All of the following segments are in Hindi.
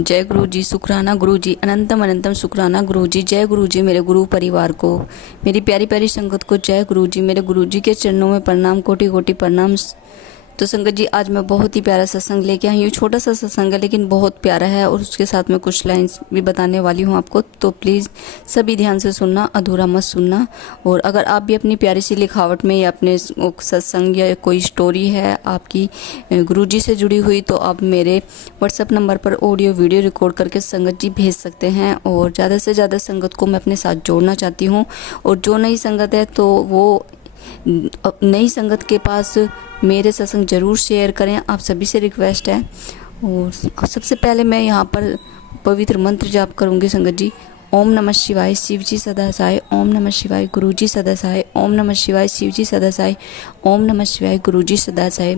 जय गुरु जी, शुक्राना गुरु जी, अनंतम अनंतम शुक्राना गुरु जी। जय गुरु जी, मेरे गुरु परिवार को, मेरी प्यारी प्यारी संगत को जय गुरु जी। मेरे गुरु जी के चरणों में प्रणाम, कोटि कोटि प्रणाम। तो संगत जी, आज मैं बहुत ही प्यारा सत्संग लेके आई हूँ। छोटा सा सत्संग है लेकिन बहुत प्यारा है, और उसके साथ में कुछ लाइंस भी बताने वाली हूँ आपको। तो प्लीज़ सभी ध्यान से सुनना, अधूरा मत सुनना। और अगर आप भी अपनी प्यारी सी लिखावट में या अपने सत्संग या कोई स्टोरी है आपकी गुरुजी से जुड़ी हुई, तो आप मेरे व्हाट्सएप नंबर पर ऑडियो वीडियो रिकॉर्ड करके संगत जी भेज सकते हैं। और ज़्यादा से ज़्यादा संगत को मैं अपने साथ जोड़ना चाहती हूँ। और जो नई संगत है तो वो नई संगत के पास मेरे सत्संग जरूर शेयर करें, आप सभी से रिक्वेस्ट है। और सबसे पहले मैं यहाँ पर पवित्र मंत्र जाप करूँगी संगत जी। ओम नमः शिवाय, शिव जी सदा सहाय। ओम नमः शिवाय, गुरु जी सदा सहाय। ओम नमः शिवाय, शिव जी सदा सहाय। ओम नमः शिवाय, गुरु जी सदा सहाय।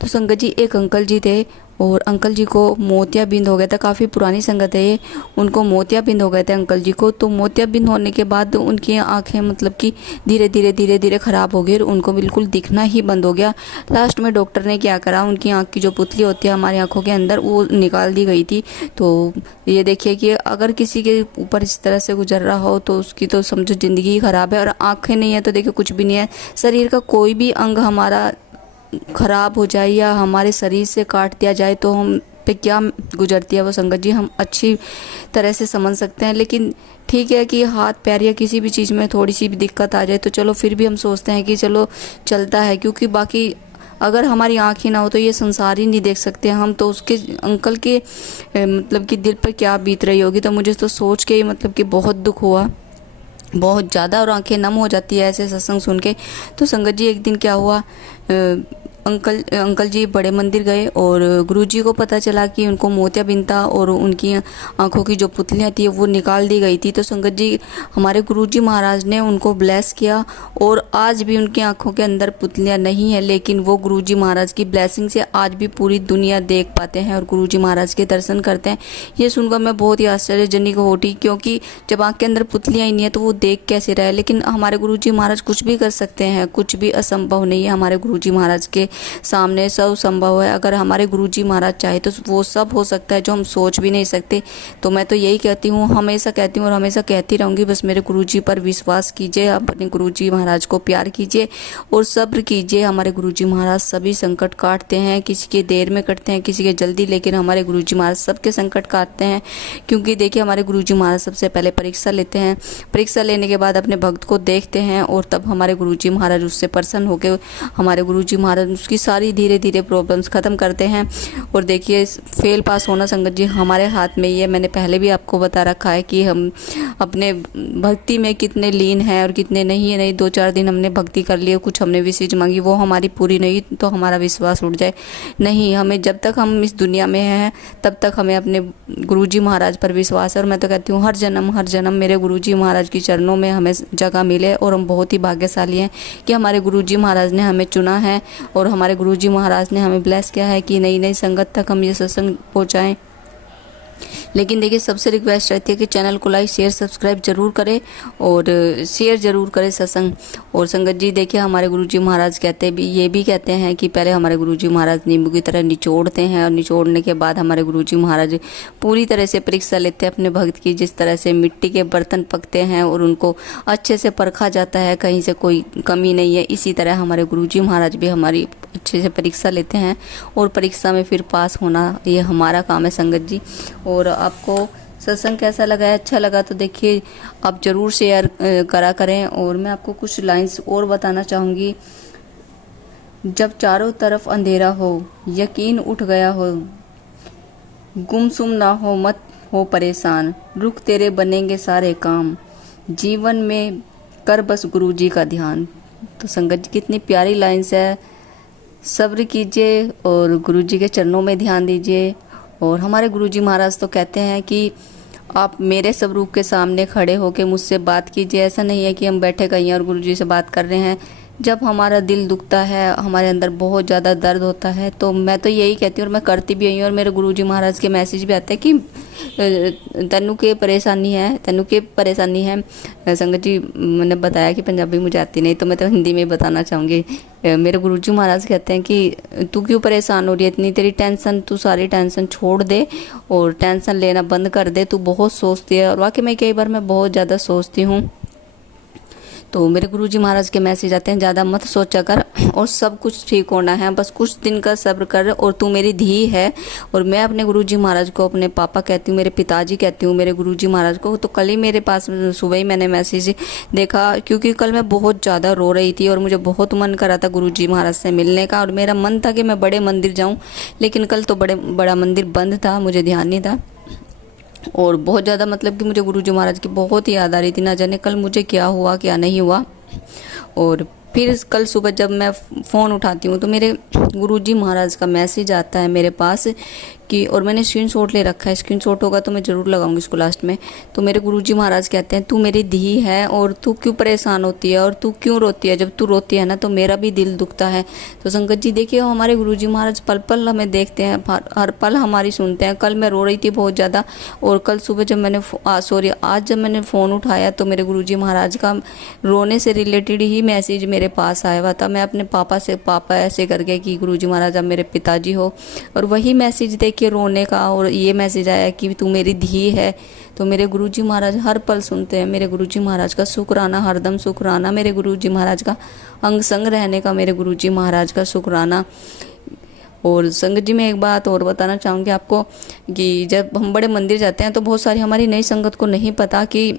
तो संगत जी, एक अंकल जी थे और अंकल जी को मोतियाबिंद हो गया था। काफ़ी पुरानी संगत है ये। उनको मोतियाबिंद हो गए थे अंकल जी को। तो मोतियाबिंद होने के बाद उनकी आंखें मतलब कि धीरे धीरे ख़राब हो गई और उनको बिल्कुल दिखना ही बंद हो गया। लास्ट में डॉक्टर ने क्या करा, उनकी आँख की जो पुतली होती है हमारी आँखों के अंदर, वो निकाल दी गई थी। तो ये देखिए कि अगर किसी के ऊपर इस तरह से गुजर रहा हो तो उसकी तो समझो ज़िंदगी ही ख़राब है। और आँखें नहीं है तो देखिए कुछ भी नहीं है। शरीर का कोई भी अंग हमारा खराब हो जाए या हमारे शरीर से काट दिया जाए तो हम पे क्या गुजरती है वो संगत जी हम अच्छी तरह से समझ सकते हैं। लेकिन ठीक है कि हाथ पैर या किसी भी चीज़ में थोड़ी सी भी दिक्कत आ जाए तो चलो फिर भी हम सोचते हैं कि चलो चलता है, क्योंकि बाकी अगर हमारी आँख ही ना हो तो ये संसार ही नहीं देख सकते हम। तो उसके अंकल के मतलब कि दिल पर क्या बीत रही होगी। तो मुझे तो सोच के ही मतलब कि बहुत दुख हुआ, बहुत ज़्यादा, और आंखें नम हो जाती है ऐसे सत्संग सुन के। तो संगत जी, एक दिन क्या हुआ, अंकल जी बड़े मंदिर गए और गुरुजी को पता चला कि उनको मोतियाबिंद था और उनकी आंखों की जो पुतलियाँ थी वो निकाल दी गई थी। तो संगत जी, हमारे गुरुजी महाराज ने उनको ब्लेस किया और आज भी उनकी आंखों के अंदर पुतलियाँ नहीं है, लेकिन वो गुरुजी महाराज की ब्लेसिंग से आज भी पूरी दुनिया देख पाते हैं और गुरुजी महाराज के दर्शन करते हैं। ये सुनकर मैं बहुत ही आश्चर्यजनक हो उठी, क्योंकि जब आँख के अंदर पुतलियाँ ही नहीं है तो वो देख कैसे रहे। लेकिन हमारे गुरुजी महाराज कुछ भी कर सकते हैं, कुछ भी असंभव नहीं है हमारे गुरुजी महाराज के सामने, सब संभव है। अगर हमारे गुरुजी महाराज चाहे तो वो सब हो सकता है जो हम सोच भी नहीं सकते। तो मैं तो यही कहती हूँ, हमेशा कहती हूँ और हमेशा कहती रहूँगी, बस मेरे गुरुजी पर विश्वास कीजिए, अपने गुरुजी महाराज को प्यार कीजिए और सब्र कीजिए। हमारे गुरुजी महाराज सभी संकट काटते हैं, किसी के देर में कटते हैं, किसी के जल्दी, लेकिन हमारे गुरुजी महाराज सबके संकट काटते हैं। क्योंकि देखिए, हमारे गुरुजी महाराज सबसे पहले परीक्षा लेते हैं, परीक्षा लेने के बाद अपने भक्त को देखते हैं और तब हमारे गुरुजी महाराज उससे प्रसन्न होकर हमारे गुरुजी महाराज उसकी सारी धीरे धीरे प्रॉब्लम्स ख़त्म करते हैं। और देखिए, फेल पास होना संगत जी हमारे हाथ में ही है। मैंने पहले भी आपको बता रखा है कि हम अपने भक्ति में कितने लीन हैं और कितने नहीं है। नहीं 2-4 दिन हमने भक्ति कर लिए, कुछ हमने विशेष मांगी, वो हमारी पूरी नहीं तो हमारा विश्वास उठ जाए। नहीं, हमें जब तक हम इस दुनिया में हैं तब तक हमें अपने गुरुजी महाराज पर विश्वास है। और मैं तो कहती हूँ हर जन्म मेरे गुरुजी महाराज की चरणों में हमें जगह मिले। और हम बहुत ही भाग्यशाली हैं कि हमारे गुरुजी महाराज ने हमें चुना है और हमारे गुरुजी महाराज ने हमें ब्लेस किया है कि नई नई संगत तक हम ये सत्संग पहुँचाएँ। लेकिन देखिए, सबसे रिक्वेस्ट रहती है कि चैनल को लाइक शेयर सब्सक्राइब जरूर करें और शेयर जरूर करें सत्संग। और संगत जी, देखिए, हमारे गुरुजी महाराज ये भी कहते हैं कि पहले हमारे गुरुजी महाराज नींबू की तरह निचोड़ते हैं और निचोड़ने के बाद हमारे गुरुजी महाराज पूरी तरह से परीक्षा लेते हैं अपने भक्त की। जिस तरह से मिट्टी के बर्तन पकते हैं और उनको अच्छे से परखा जाता है, कहीं से कोई कमी नहीं है, इसी तरह हमारे गुरुजी महाराज भी हमारी अच्छे से परीक्षा लेते हैं और परीक्षा में फिर पास होना ये हमारा काम है संगत जी। और आपको सत्संग कैसा लगा है, अच्छा लगा तो देखिए आप ज़रूर शेयर करा करें। और मैं आपको कुछ लाइंस और बताना चाहूँगी। जब चारों तरफ अंधेरा हो, यकीन उठ गया हो, गुमसुम ना हो, मत हो परेशान, रुक तेरे बनेंगे सारे काम, जीवन में कर बस गुरुजी का ध्यान। तो संगत जी, कितनी प्यारी लाइंस है। सब्र कीजिए और गुरुजी के चरणों में ध्यान दीजिए। और हमारे गुरुजी महाराज तो कहते हैं कि आप मेरे स्वरूप के सामने खड़े होकर मुझसे बात कीजिए। ऐसा नहीं है कि हम बैठे कहीं और गुरुजी से बात कर रहे हैं। जब हमारा दिल दुखता है, हमारे अंदर बहुत ज़्यादा दर्द होता है, तो मैं तो यही कहती हूँ और मैं करती भी यही हूँ। और मेरे गुरुजी महाराज के मैसेज भी आते हैं कि तन्नू के परेशानी है, तन्नू के परेशानी है। संगत जी, मैंने बताया कि पंजाबी मुझे आती नहीं, तो मैं तो हिंदी में बताना चाहूँगी। मेरे गुरुजी महाराज कहते हैं कि तू क्यों परेशान हो रही है इतनी, तेरी टेंशन, तू सारी टेंशन छोड़ दे और टेंशन लेना बंद कर दे, तू बहुत सोचती है। और वाकई में कई बार मैं बहुत ज़्यादा सोचती हूँ। तो मेरे गुरुजी महाराज के मैसेज आते हैं, ज़्यादा मत सोचा कर और सब कुछ ठीक होना है, बस कुछ दिन का सब्र कर और तू मेरी धी है। और मैं अपने गुरुजी महाराज को अपने पापा कहती हूँ, मेरे पिताजी कहती हूँ मेरे गुरुजी महाराज को। तो कल ही मेरे पास सुबह ही मैंने मैसेज देखा, क्योंकि कल मैं बहुत ज़्यादा रो रही थी और मुझे बहुत मन कर रहा था गुरुजी महाराज से मिलने का। और मेरा मन था कि मैं बड़े मंदिर जाऊँ, लेकिन कल तो बड़ा मंदिर बंद था, मुझे ध्यान नहीं था। और बहुत ज़्यादा मतलब कि मुझे गुरुजी महाराज की बहुत ही याद आ रही थी, ना जाने कल मुझे क्या हुआ क्या नहीं हुआ। और फिर कल सुबह जब मैं फ़ोन उठाती हूँ तो मेरे गुरुजी महाराज का मैसेज आता है मेरे पास कि, और मैंने स्क्रीनशॉट ले रखा है, स्क्रीनशॉट होगा तो मैं ज़रूर लगाऊंगी इसको लास्ट में। तो मेरे गुरुजी महाराज कहते हैं, तू मेरी धी है और तू क्यों परेशान होती है और तू क्यों रोती है, जब तू रोती है ना तो मेरा भी दिल दुखता है। तो संगत जी देखिए, हमारे गुरुजी महाराज पल पल हमें देखते हैं, हर पल हमारी सुनते हैं। कल मैं रो रही थी बहुत ज़्यादा, और कल सुबह जब मैंने आज जब मैंने फ़ोन उठाया तो मेरे गुरुजी महाराज का रोने से रिलेटेड ही मैसेज मेरे पास आया हुआ था। मैं अपने पापा से, पापा ऐसे करके कि गुरुजी महाराज आप मेरे पिताजी हो, और वही मैसेज देख के रोने का, और ये मैसेज आया कि तू मेरी धी है। तो मेरे गुरुजी महाराज हर पल सुनते हैं। मेरे गुरुजी महाराज का शुक्राना, हरदम शुक्राना। मेरे गुरुजी महाराज का अंग संग रहने का मेरे गुरुजी महाराज का शुक्राना। और संगत जी, मैं एक बात और बताना चाहूँगी आपको कि जब हम बड़े मंदिर जाते हैं तो बहुत सारी हमारी नई संगत को नहीं पता कि,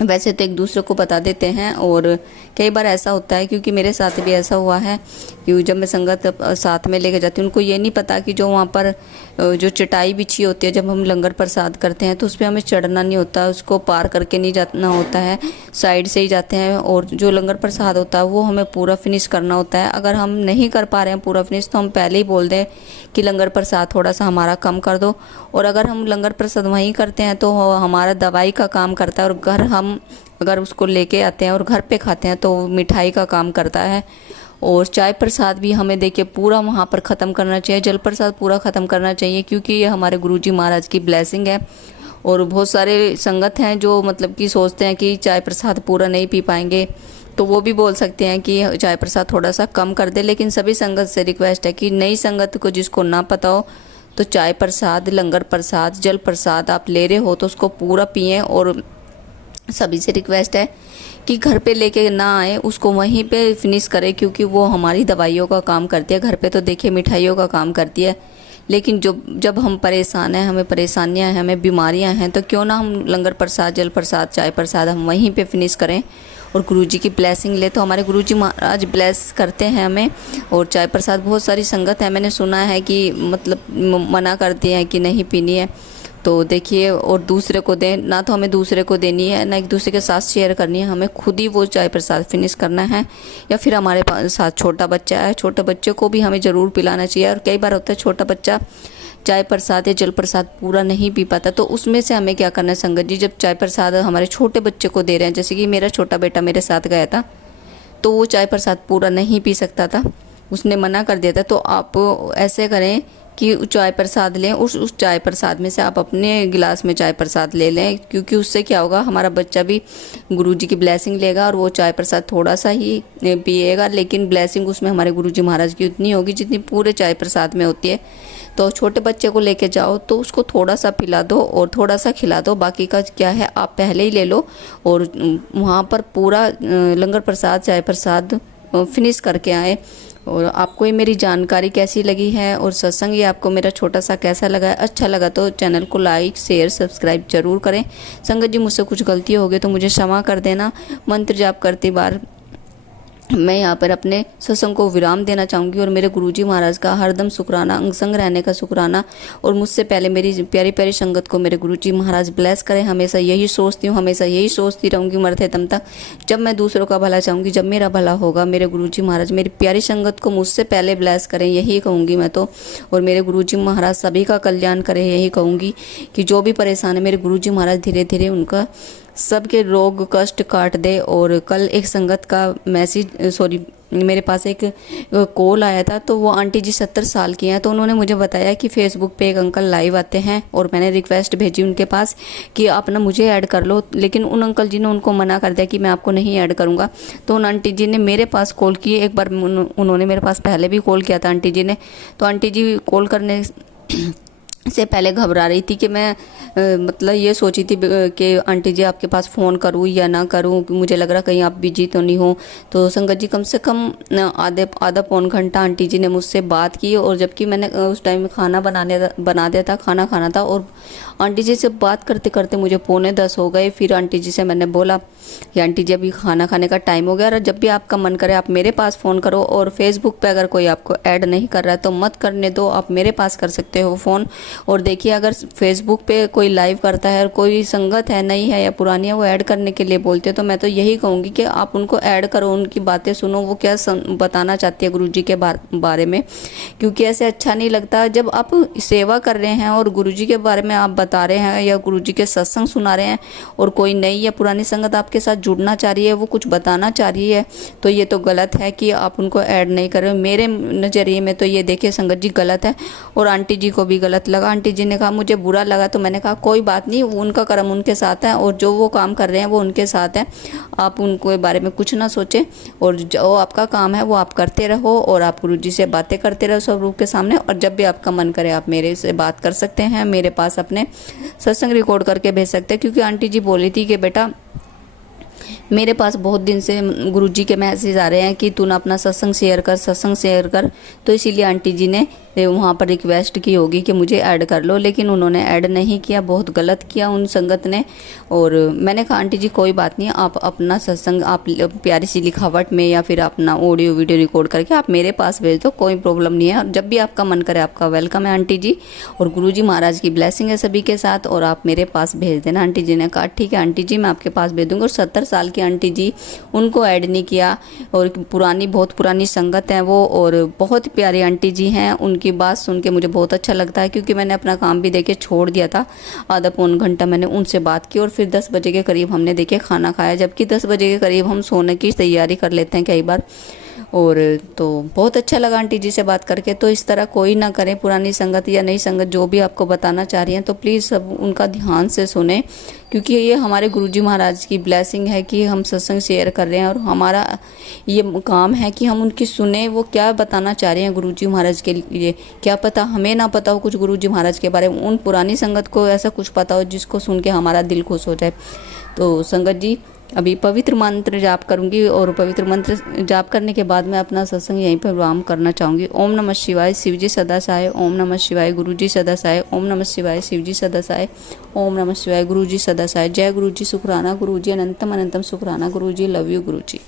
वैसे तो एक दूसरे को बता देते हैं, और कई बार ऐसा होता है, क्योंकि मेरे साथ भी ऐसा हुआ है कि जब मैं संगत साथ में लेके जाती हूँ, उनको ये नहीं पता कि जो वहाँ पर जो चटाई बिछी होती है जब हम लंगर प्रसाद करते हैं तो उस पर हमें चढ़ना नहीं होता, उसको पार करके नहीं जाना होता है, साइड से ही जाते हैं। और जो लंगर प्रसाद होता है वो हमें पूरा फिनिश करना होता है। अगर हम नहीं कर पा रहे हैं पूरा फिनिश तो हम पहले ही बोल दें कि लंगर प्रसाद थोड़ा सा हमारा कम कर दो। और अगर हम लंगर प्रसाद वहीं करते हैं तो हमारा दवाई का काम करता है, और घर हम अगर उसको लेके आते हैं और घर पे खाते हैं तो मिठाई का काम करता है। और चाय प्रसाद भी हमें देखिए पूरा वहाँ पर ख़त्म करना चाहिए, जल प्रसाद पूरा ख़त्म करना चाहिए, क्योंकि ये हमारे गुरुजी महाराज की ब्लेसिंग है। और बहुत सारे संगत हैं जो मतलब कि सोचते हैं कि चाय प्रसाद पूरा नहीं पी पाएंगे, तो वो भी बोल सकते हैं कि चाय प्रसाद थोड़ा सा कम कर दे। लेकिन सभी संगत से रिक्वेस्ट है कि नई संगत को जिसको ना पता हो तो चाय प्रसाद, लंगर प्रसाद, जल प्रसाद आप ले रहे हो तो उसको पूरा पिएं। और सभी से रिक्वेस्ट है कि घर पे लेके ना आए, उसको वहीं पे फिनिश करें, क्योंकि वो हमारी दवाइयों का काम करती है। घर पे तो देखिए मिठाइयों का काम करती है, लेकिन जब हम परेशान हैं, हमें परेशानियां हैं, हमें बीमारियां हैं, तो क्यों ना हम लंगर प्रसाद, जल प्रसाद, चाय प्रसाद हम वहीं पे फिनिश करें और गुरुजी की ब्लेसिंग ले। तो हमारे गुरुजी महाराज ब्लेस करते हैं हमें। और चाय प्रसाद बहुत सारी संगत है, मैंने सुना है कि मतलब मना करती हैं कि नहीं पीनी है, तो देखिए, और दूसरे को दें ना, तो हमें दूसरे को देनी है ना एक दूसरे के साथ शेयर करनी है, हमें खुद ही वो चाय प्रसाद फिनिश करना है। या फिर हमारे पास साथ छोटा बच्चा है, छोटे बच्चे को भी हमें ज़रूर पिलाना चाहिए। और कई बार होता है छोटा बच्चा चाय प्रसाद या जल प्रसाद पूरा नहीं पी पाता, तो उसमें से हमें क्या करना है संगत जी, जब चाय प्रसाद हमारे छोटे बच्चे को दे रहे हैं, जैसे कि मेरा छोटा बेटा मेरे साथ गया था तो वो चाय प्रसाद पूरा नहीं पी सकता था, उसने मना कर दिया था। तो आप ऐसे करें कि चाय प्रसाद लें, उस चाय प्रसाद में से आप अपने गिलास में चाय प्रसाद ले लें, क्योंकि उससे क्या होगा, हमारा बच्चा भी गुरुजी की ब्लेसिंग लेगा और वो चाय प्रसाद थोड़ा सा ही पिएगा, लेकिन ब्लेसिंग उसमें हमारे गुरुजी महाराज की उतनी होगी जितनी पूरे चाय प्रसाद में होती है। तो छोटे बच्चे को लेके जाओ तो उसको थोड़ा सा पिला दो और थोड़ा सा खिला दो, बाकी का क्या है आप पहले ही ले लो और वहाँ पर पूरा लंगर प्रसाद, चाय प्रसाद फिनिश करके आए। और आपको ये मेरी जानकारी कैसी लगी है और सत्संग ये आपको मेरा छोटा सा कैसा लगा है, अच्छा लगा तो चैनल को लाइक, शेयर, सब्सक्राइब जरूर करें। संगत जी, मुझसे कुछ गलती हो गई तो मुझे क्षमा कर देना। मंत्र जाप करती बार मैं यहाँ पर अपने सत्संग को विराम देना चाहूँगी और मेरे गुरुजी महाराज का हरदम शुक्राना, अंग संग रहने का शुक्राना। और मुझसे पहले मेरी प्यारी प्यारी संगत को मेरे गुरुजी महाराज ब्लेस करें। हमेशा यही सोचती हूँ, हमेशा यही सोचती रहूँगी मरते दम तक, जब मैं दूसरों का भला चाहूँगी, जब मेरा भला होगा। मेरे गुरुजी महाराज मेरी प्यारी संगत को मुझसे पहले ब्लेस करें, यही कहूँगी मैं तो। और मेरे गुरुजी महाराज सभी का कल्याण करें, यही कहूँगी कि जो भी परेशान है मेरे गुरुजी महाराज धीरे धीरे उनका सबके रोग कष्ट काट दे। और कल एक संगत का मेरे पास एक कॉल आया था, तो वो आंटी जी 70 साल की हैं, तो उन्होंने मुझे बताया कि फेसबुक पे एक अंकल लाइव आते हैं और मैंने रिक्वेस्ट भेजी उनके पास कि आप ना मुझे ऐड कर लो, लेकिन उन अंकल जी ने उनको मना कर दिया कि मैं आपको नहीं ऐड करूँगा। तो उन आंटी जी ने मेरे पास कॉल की, एक बार उन्होंने मेरे पास पहले भी कॉल किया था आंटी जी ने। तो आंटी जी कॉल करने से पहले घबरा रही थी कि मैं मतलब ये सोची थी कि आंटी जी आपके पास फ़ोन करूँ या ना करूँ, मुझे लग रहा कहीं आप बिजी तो नहीं हो। तो संगत जी कम से कम आधा पौन घंटा आंटी जी ने मुझसे बात की, और जबकि मैंने उस टाइम खाना बना दिया था, खाना खाना था, और आंटी जी से बात करते करते मुझे 9:45 हो गए। फिर आंटी जी से मैंने बोला कि आंटी जी अभी खाना खाने का टाइम हो गया, और जब भी आपका मन करे आप मेरे पास फ़ोन करो, और फेसबुक पे अगर कोई आपको ऐड नहीं कर रहा है तो मत करने दो, आप मेरे पास कर सकते हो फ़ोन। और देखिए अगर फेसबुक पे कोई लाइव करता है और कोई संगत है, नई है या पुरानी है, वो ऐड करने के लिए बोलते हैं, तो मैं तो यही कहूँगी कि आप उनको ऐड करो, उनकी बातें सुनो, वो क्या बताना चाहती है गुरुजी के बारे में। क्योंकि ऐसे अच्छा नहीं लगता जब आप सेवा कर रहे हैं और गुरुजी के बारे में आप बता रहे हैं या गुरुजी के सत्संग सुना रहे हैं, और कोई नई या पुरानी संगत आपके साथ जुड़ना चाह रही है, वो कुछ बताना चाह रही है, तो ये तो गलत है कि आप उनको ऐड नहीं कर रहे हो। मेरे नज़रिए में तो ये देखिए संगत जी गलत है, और आंटी जी को भी गलत लगा। आंटी जी ने कहा मुझे बुरा लगा, तो मैंने कहा कोई बात नहीं, उनका कर्म उनके साथ है, और जो वो काम कर रहे हैं वो उनके साथ है, आप उनको बारे में कुछ ना सोचें, और जो आपका काम है वो आप करते रहो, और आप गुरुजी से बातें करते रहो स्वरूप के सामने। और जब भी आपका मन करे आप मेरे से बात कर सकते हैं, मेरे पास अपने सत्संग रिकॉर्ड करके भेज सकते हैं। क्योंकि आंटी जी बोली थी कि बेटा मेरे पास बहुत दिन से गुरुजी के मैसेज आ रहे हैं कि तू ना अपना सत्संग शेयर कर। तो इसीलिए आंटी जी ने वहाँ पर रिक्वेस्ट की होगी कि मुझे ऐड कर लो, लेकिन उन्होंने ऐड नहीं किया, बहुत गलत किया उन संगत ने। और मैंने कहा आंटी जी कोई बात नहीं, आप अपना सत्संग आप प्यारी सी लिखावट में या फिर अपना ऑडियो वीडियो रिकॉर्ड करके आप मेरे पास भेज दो, कोई प्रॉब्लम नहीं है। और जब भी आपका मन करे आपका वेलकम है आंटी जी, और गुरुजी महाराज की ब्लेसिंग है सभी के साथ, और आप मेरे पास भेज देना। आंटी जी ने कहा ठीक है आंटी जी मैं आपके पास भेज दूँगी। और 70 साल की आंटी जी, उनको ऐड नहीं किया, और बहुत पुरानी संगत है वो, और बहुत प्यारी आंटी जी हैं। उनकी बात सुन के मुझे बहुत अच्छा लगता है, क्योंकि मैंने अपना काम भी देखिए छोड़ दिया था, आधा पौन घंटा मैंने उनसे बात की, और फिर 10 बजे के करीब हमने देखिए खाना खाया, जबकि 10 बजे के करीब हम सोने की तैयारी कर लेते हैं कई बार। और तो बहुत अच्छा लगा आंटी जी से बात करके। तो इस तरह कोई ना करें, पुरानी संगत या नई संगत जो भी आपको बताना चाह रही हैं, तो प्लीज़ सब उनका ध्यान से सुने, क्योंकि ये हमारे गुरुजी महाराज की ब्लेसिंग है कि हम सत्संग शेयर कर रहे हैं, और हमारा ये काम है कि हम उनकी सुने, वो क्या बताना चाह रहे हैं गुरुजी महाराज के लिए। क्या पता हमें ना पता हो कुछ गुरुजी महाराज के बारे में, उन पुरानी संगत को ऐसा कुछ पता हो जिसको सुन के हमारा दिल खुश हो जाए। तो संगत जी अभी पवित्र मंत्र जाप करूंगी, और पवित्र मंत्र जाप करने के बाद मैं अपना सत्संग यहीं पर विराम करना चाहूँगी। ओम नमः शिवाय, शिवजी सदा सहाय। ओम नमः शिवाय, गुरुजी सदा सहाय। ओम नमः शिवाय, शिवजी सदा सहाय। ओम नमः शिवाय, गुरुजी सदा सहाय। जय गुरुजी, शुक्राना गुरुजी, अनंतम अनंतम शुक्राना गुरुजी, लव यू गुरुजी।